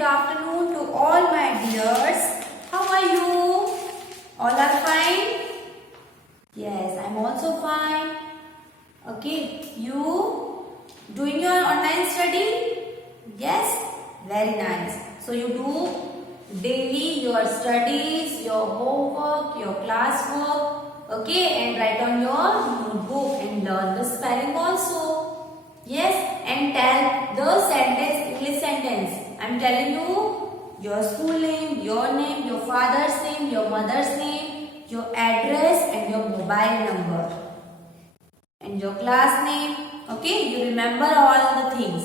good afternoon to all my dears. How are you? All are fine? Yes, I'm also fine. Okay, you doing your online study? Yes, very nice. So you do daily your studies, your homework, your classwork, okay, and write on your notebook and learn the spelling also. Yes, and tell the sentence, English sentence. I'm telling you your school name, your father's name, your mother's name, your address and your mobile number and your class name. Okay, you remember all the things.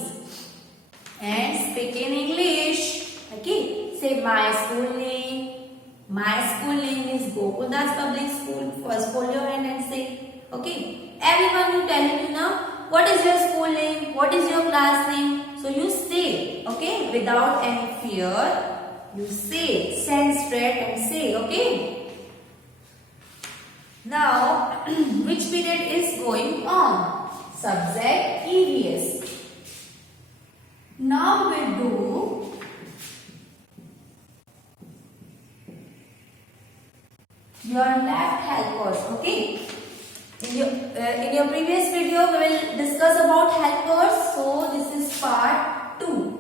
And speak in English. Okay, say my school name. My school name is Gokuldas Public School. First fold your hand and say. Okay, everyone you telling you now. What is your school name? What is your class name? So you say, okay, without any fear. You say, stand straight and say, okay. Now, which period is going on? Subject EVS. Now we do your left helpers, okay? In your previous video, we will discuss about helpers. So this is part 2.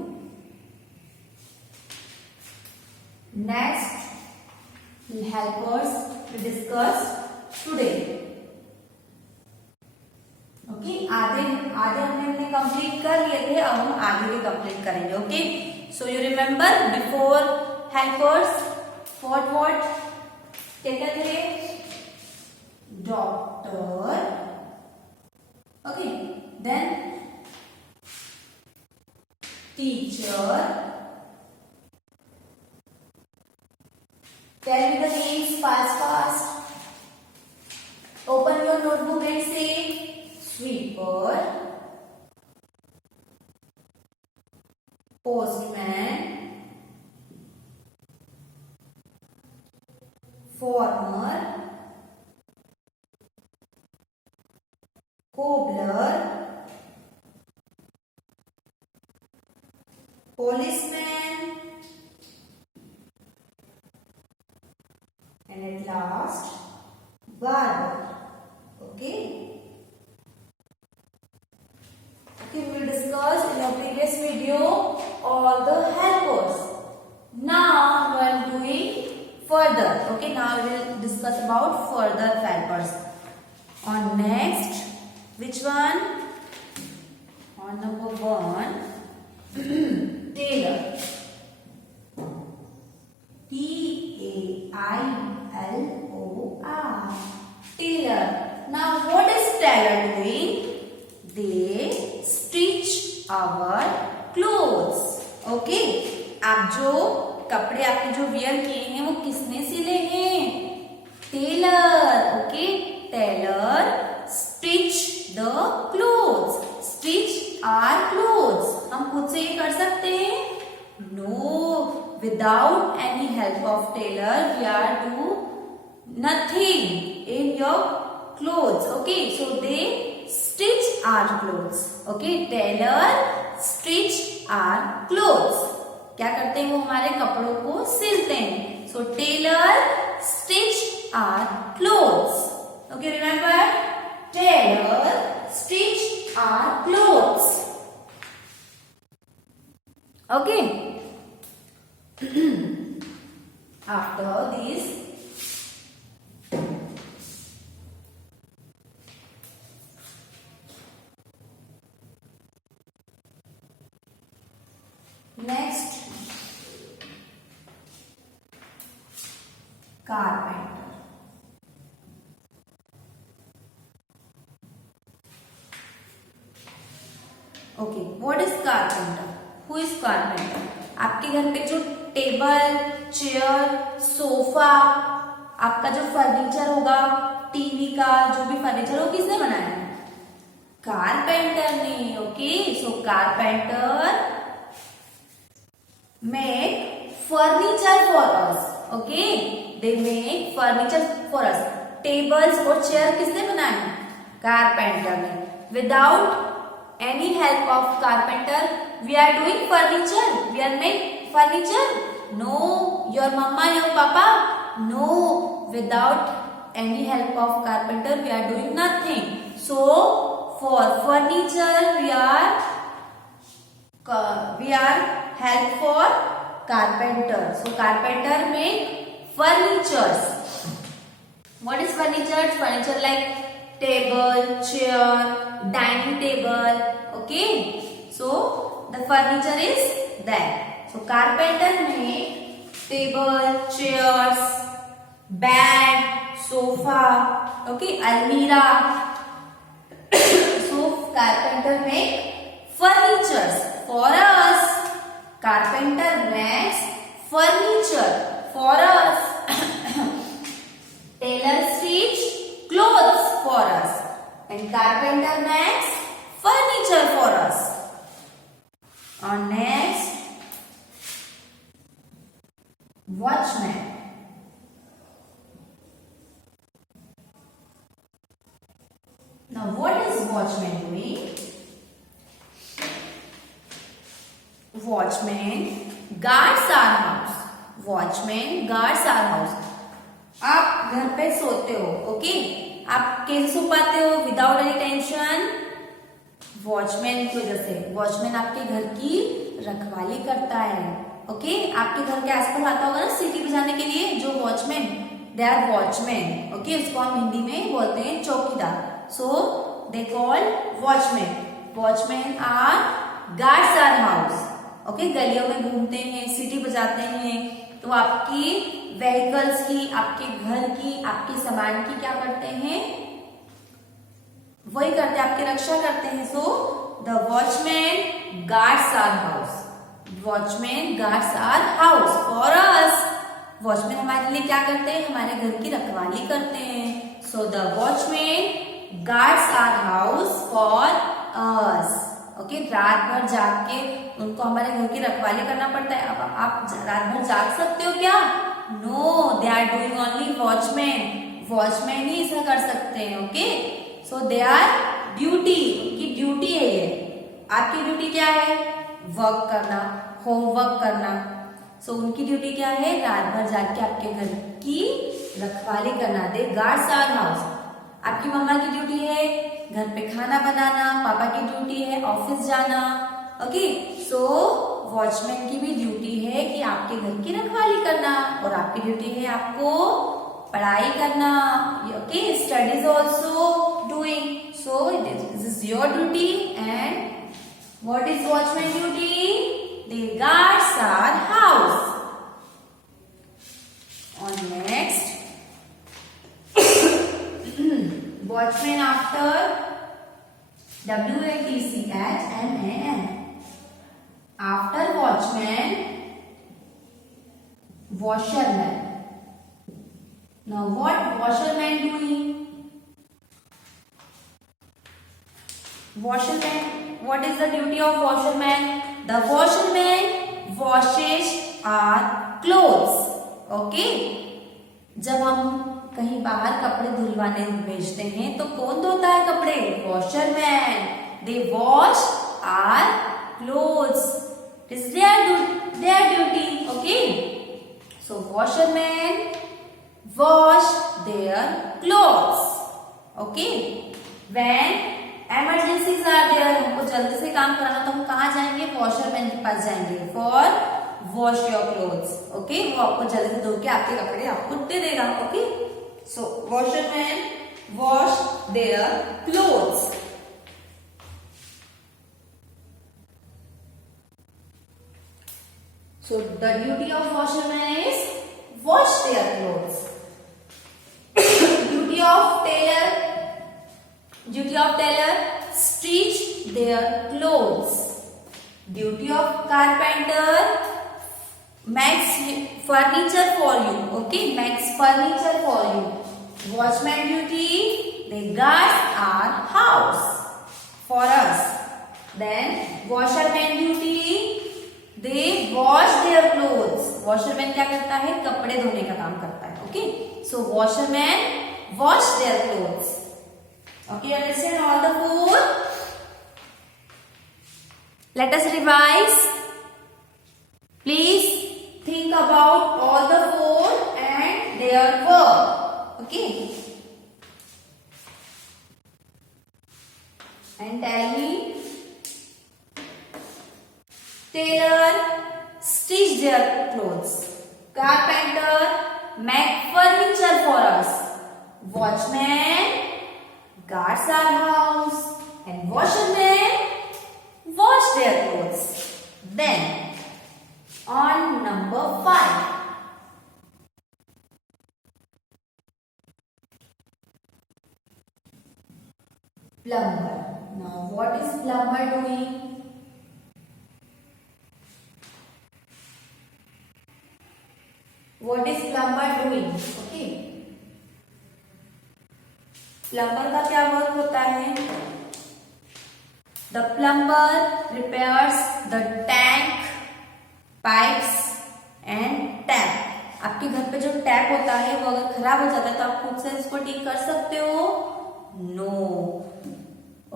Next, helpers we discuss today. Okay आधे हमने complete कर लिए थे, अब हम आगे भी complete करेंगे. Okay, so you remember before helpers what क्या क्या थे? Doctor, okay, then teacher. Tell me the names fast. Open your notebook and say sweeper, postman, farmer, cobbler, policeman, and at last barber. Okay. Okay, we will discuss in our previous video all the helpers. Now we are doing further. Okay, now we will discuss about further helpers. On next, which one? On number 1, tailor. Tailor. Tailor. Now what is tailor doing? They stitch our clothes. Okay? आप जो कपड़े आपने जो wear किए हैं वो किसने सिले हैं? Tailor. Okay, tailor stitch the clothes. Stitch are clothes. हम खुद से ये कर सकते हैं? No, without any help of tailor we are do nothing in your clothes. Okay, so they stitch our clothes. Okay, tailor stitch our clothes. क्या करते हैं? वो हमारे कपड़ों को सिलते हैं. So tailor stitch our clothes. Okay, remember, tailor stitch our clothes. Okay. After this, next, carpenter. Okay, what is carpenter? Who is carpenter? आपके घर पे जो टेबल, चेयर, सोफा, आपका जो फर्नीचर होगा, टीवी का जो भी फर्नीचर हो, किसने बनाया है? कारपेंटर ने. Okay, so carpenter make furniture for us. Okay, they make furniture for us. Tables और chair किसने बनाए? Carpenter ने. Without any help of carpenter, we are doing furniture. We are make furniture? No. Your mama, your papa? No. Without any help of carpenter, we are doing nothing. So, for furniture, we are help for carpenter. So, carpenter make furnitures. What is furniture? Furniture like table, chair, dining table. Okay. So, the furniture is there. So, carpenter make table, chairs, bed, sofa, okay, almirah. So, carpenter make furnitures for us. Carpenter makes furniture for us. Tailor stitch clothes for us. And carpenter makes furniture for us. And next, watchman. Now, what is watchman doing? Watchman guards our house. Watchman guards our house. आप घर पे सोते हो, okay? आप कैसे सो पाते हो? Without any tension? Watchman की वजह से। वॉचमैन आपके घर की रखवाली करता है, ओके? आपके घर के आसपास आता होगा ना सीटी बजाने के लिए जो watchman, they are watchman, okay? उसको हम हिंदी में बोलते हैं चौकीदार। So they call watchman. Watchman are guards our house, okay? गलियों में घूमते हैं, सीटी बजाते हैं, तो आपकी व्हीकल्स की, आपके घर की, आपके सामान की क्या करते हैं? वही करते हैं, आपकी रक्षा करते हैं। So the watchman guards our house. Watchman guards our house for us. Watchman हमारे लिए क्या करते हैं? हमारे घर की रखवाली करते हैं। So the watchman guards our house for us, okay? रात भर जाग के उनको हमारे घर की रखवाली करना पड़ता है। अब आप रात भर जाग सकते हो क्या? No, they are doing only watchman. Watchman ही ऐसा कर सकते हैं, okay? So they are duty, उनकी ड्यूटी है ये। आपकी ड्यूटी क्या है? वर्क करना, होमवर्क करना। सो उनकी ड्यूटी क्या है? रात भर जाग के आपके घर की रखवाली करना। दे गार्ड्स आवर हाउस। आपकी मम्मा की ड्यूटी है घर पे खाना बनाना, पापा की ड्यूटी है ऑफिस जाना, ओके? सो वॉचमैन की भी ड्यूटी है कि आपके घर की रखवाली करना, और आपकी ड्यूटी है आपको पढ़ाई करना, okay? Studies also doing. So this is your duty. And what is watchman duty? They guards our house. On next, watchman after WATCHMAN. After watchman, washerman. Now what washerman doing? Washerman, what is the duty of washerman? The washerman washes our clothes. Okay? जब हम कहीं बाहर कपड़े धुलवाने भेजते हैं तो कौन धोता है कपड़े? Washerman. They wash our clothes. It is their duty, okay? So washerman wash their clothes, okay? When emergencies are there, हमको जल्दी से काम कराना तो हम कहाँ जाएंगे? वॉशरमैन के पास जाएंगे for wash your clothes, okay? वो आपको जल्दी से धो के आपके कपड़े आपको दे देगा, okay? So washerman wash their clothes. So the duty of washerman is wash their clothes. Duty of tailor stitch their clothes. Duty of carpenter makes furniture for you, okay? Makes furniture for you. Watchman duty, they guard our house for us. Then washerman duty, they wash their clothes. Washerman क्या करता है? कपड़े धोने का काम करता है, okay? So washerman wash their clothes. Okay, understand all the four? Let us revise. Please And tell me. Tailor stitch their clothes. Carpenter make furniture for us. Watchman guards our house. And washerman wash their clothes. Then on number 5. Plumber. Now what is plumber doing? What is plumber doing? Okay. Plumber का क्या work होता है? The plumber repairs the tank, pipes and tap. आपके घर पे जो tap होता है वो अगर खराब हो जाता है तो आप खुद से इसको ठीक कर सकते हो? नो.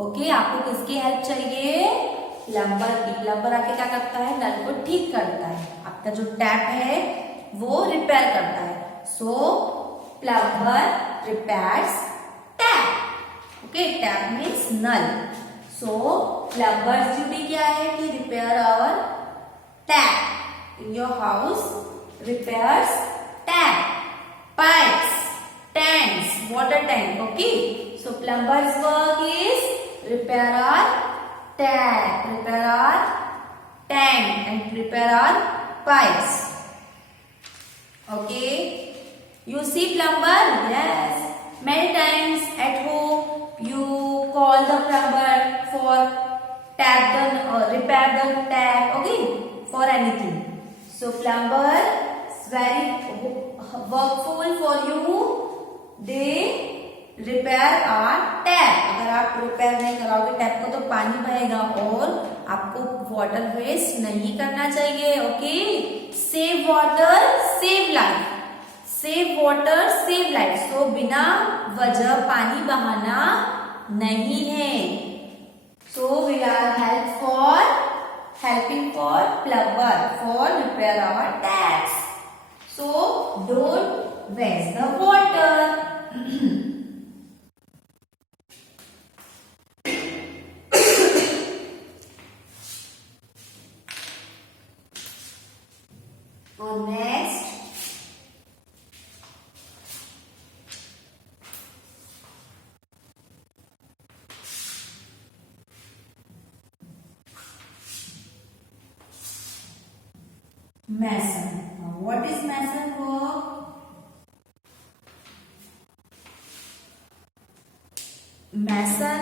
ओके, आपको किसकी हेल्प चाहिए? प्लम्बर की. प्लम्बर आके क्या करता है? नल को ठीक करता है. आपका जो टैप है वो रिपेयर करता है. So plumber repairs tap. Okay, tap means नल. सो प्लम्बर्स ड्यूटी क्या है? कि repair our tap in your house. Repairs tap, pipes, tanks, water tank. Okay, so plumbers work is repair our tap, repair our tank and repair our pipes. Okay, you see plumber? Yes, many times at home you call the plumber for repair the tap. Okay, for anything. So plumber is very workful for you. They repair are tap. अगर आप repair नहीं कराओगे tap को तो पानी बहेगा और आपको वाटर वेस्ट नहीं करना चाहिए. Okay, save water save life. Save water save life. So बिना वजह पानी बहाना नहीं है. So we are helping for plumber for repair our taps. So don't waste the water. और next mason. Now what is mason work? Mason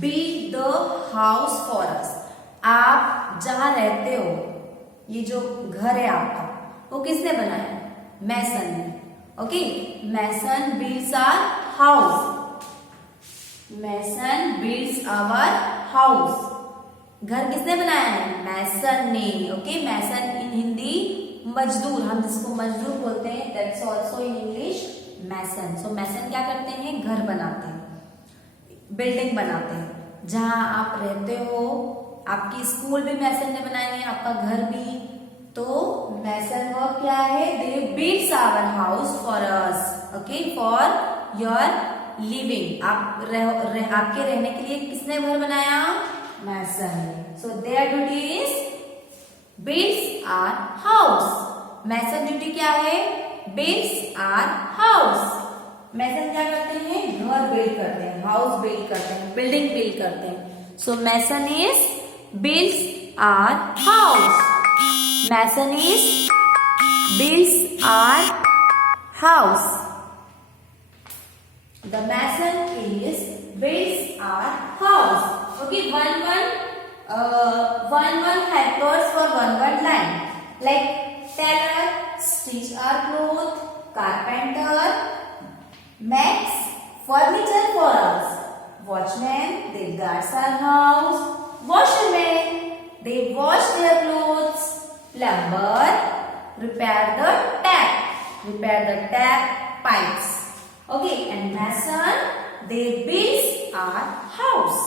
build the house for us. आप जहां रहते हो, ये जो घर है आपका, वो किसने बनाया? मैसन ने. Okay, mason builds our house. Mason builds our house. घर किसने बनाया है? मैसन ने. ओके, मैसन इन हिंदी मजदूर. हम जिसको मजदूर बोलते हैं दैट्स ऑल्सो इन इंग्लिश मैसन. सो मैसन क्या करते हैं? घर बनाते हैं, बिल्डिंग बनाते हैं. जहां आप रहते हो, आपकी स्कूल भी मैसन ने बनाए हैं, आपका घर भी. तो मैसन वर्क क्या है? They builds our house for us. Okay, for your living. आपके रहने के लिए किसने घर बनाया? मैसन ने. So their duty is builds our house. Mason duty क्या है? Builds our house. मैसन क्या करते हैं? घर बिल्ड करते हैं, हाउस बिल्ड करते हैं, बिल्डिंग बिल्ड करते हैं. सो मैसन is builds our house. Mason is builds our house. The mason is builds our house. Okay, one helpers for one line. Like tailor stitch our cloth, carpenter makes furniture for us, watchman they guards our house, washermen they wash their clothes, plumber repair the tap pipes. Okay, and mason they builds our house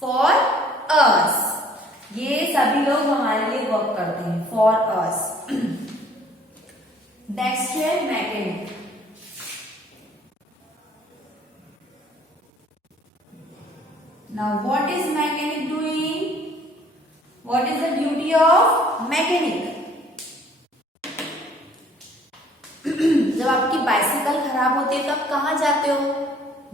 for us. ये सभी लोग हमारे लिए work करते हैं for us. Next है mechanic. Now what is mechanic doing? What is the duty of mechanic? जब आपकी बाइसिकल खराब होती है तो आप कहाँ जाते हो?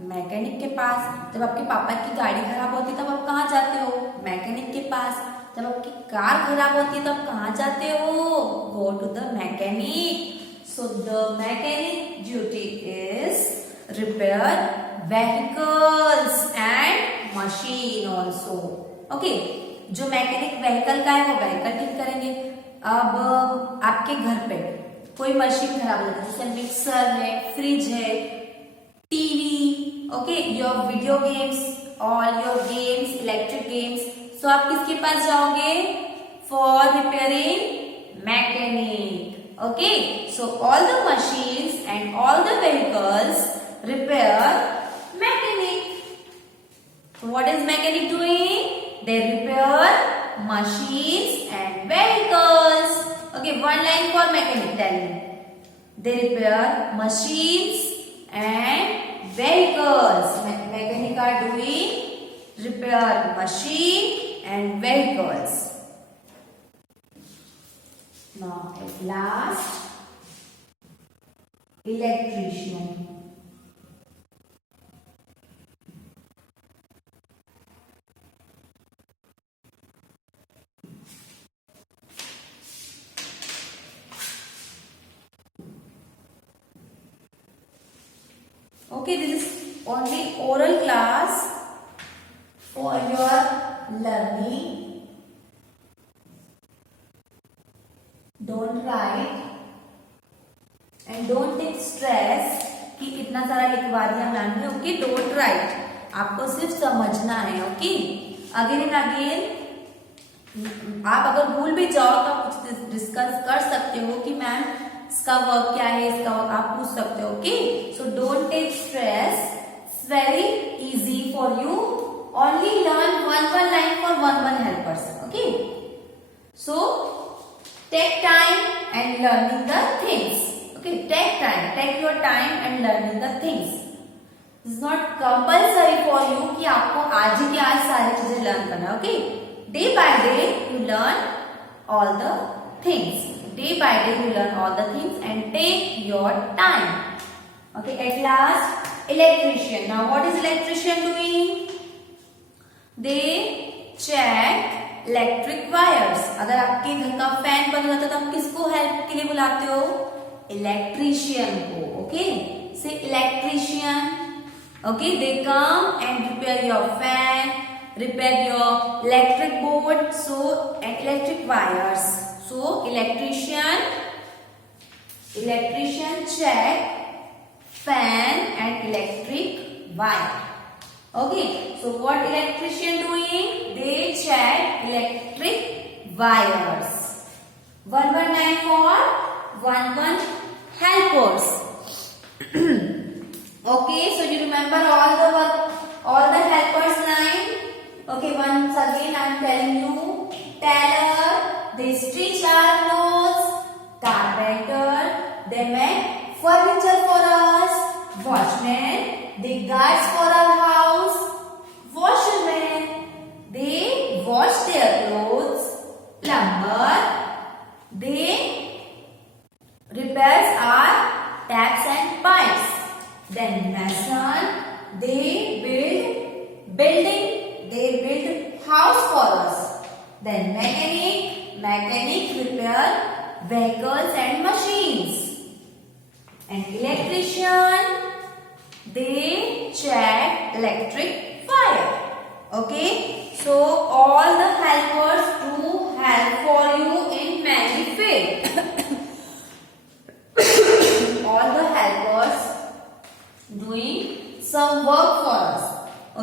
मैकेनिक के पास। जब आपके पापा की गाड़ी खराब होती है तब आप कहाँ जाते हो? मैकेनिक के पास। जब आपकी कार खराब होती है तब आप कहाँ जाते हो? Go to the mechanic. So the mechanic duty is repair vehicles and machine also. Okay, जो मैकेनिक व्हीकल का है वो व्हीकल ठीक करेंगे। अब आपके घर पे कोई मशीन खराब हो जाती है, जैसे मिक्सर है, फ्रिज है, TV, okay, your video games, all your games, electric games, so आप किसके पास जाओगे? For repairing mechanic. Okay, so all the machines and all the vehicles repair mechanic. What is mechanic doing? They repair machines and vehicles. Okay, one line for mechanic. Tell me. They repair machines and vehicles. Mechanic are doing repair machine and vehicles. Now at last, electrician. Okay, this is only oral class for your learning. Don't write and don't take stress कि इतना सारा लिखवा दिया ma'am ने। Okay, don't write, आपको सिर्फ समझना है। ओके, अगेन एंड अगेन आप अगर भूल भी जाओ तो आप कुछ डिस्कस कर सकते हो कि मैम इसका वर्क क्या है, इसका वर्क आप पूछ सकते हो। Okay, so don't take stress, it's very easy for you. Only learn one line for one helpers. Okay, so take time and learning the things. Okay, take your time and learning the things. It's not compulsory for you कि आपको आज ही की आज सारी चीजें learn करना है। Okay, day by day you learn all the things. Day by day you learn all the things and take your time. Okay, at last, electrician. Now what is electrician doing? They check electric wires. अगर आपके घर का fan बंद होता है तो आप किसको हेल्प के लिए बुलाते हो? इलेक्ट्रीशियन को। ओके, से electrician. Okay, they come and repair your fan, repair your electric board, so and electric wires. So electrician check fan and electric wire. Okay, so what electrician doing? They check electric wires. 119 for 11 helpers. Okay, so you remember all the work, all the helpers line. Okay, once again I am telling you: tailor, they stitch our clothes; carpenter, they make furniture for us; watchman, they guards for our house; washerman, they wash their clothes; plumber, they repairs our taps and pipes; then mason, they build house for us; then mechanic repair vehicles and machines; and electrician, they check electric wire. Okay, so all the helpers do help for you in many fields. All the helpers doing some work for us.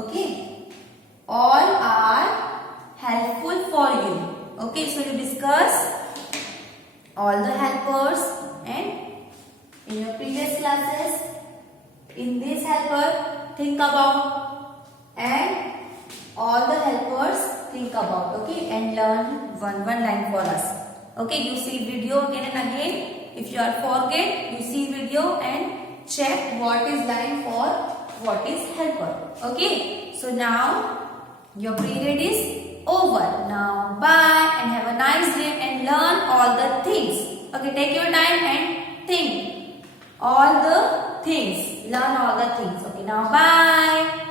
Okay, all are helpful for you. Okay, so you discuss all the helpers and in your previous classes. In this helper, think about and all the helpers think about. Okay, and learn one line for us. Okay, you see video again and again. If you are forget, you see video and check what is line for what is helper. Okay, so now Your period is over. Now bye and have a nice day and learn all the things. Okay, take your time and think all the things. Learn all the things. Okay, now bye.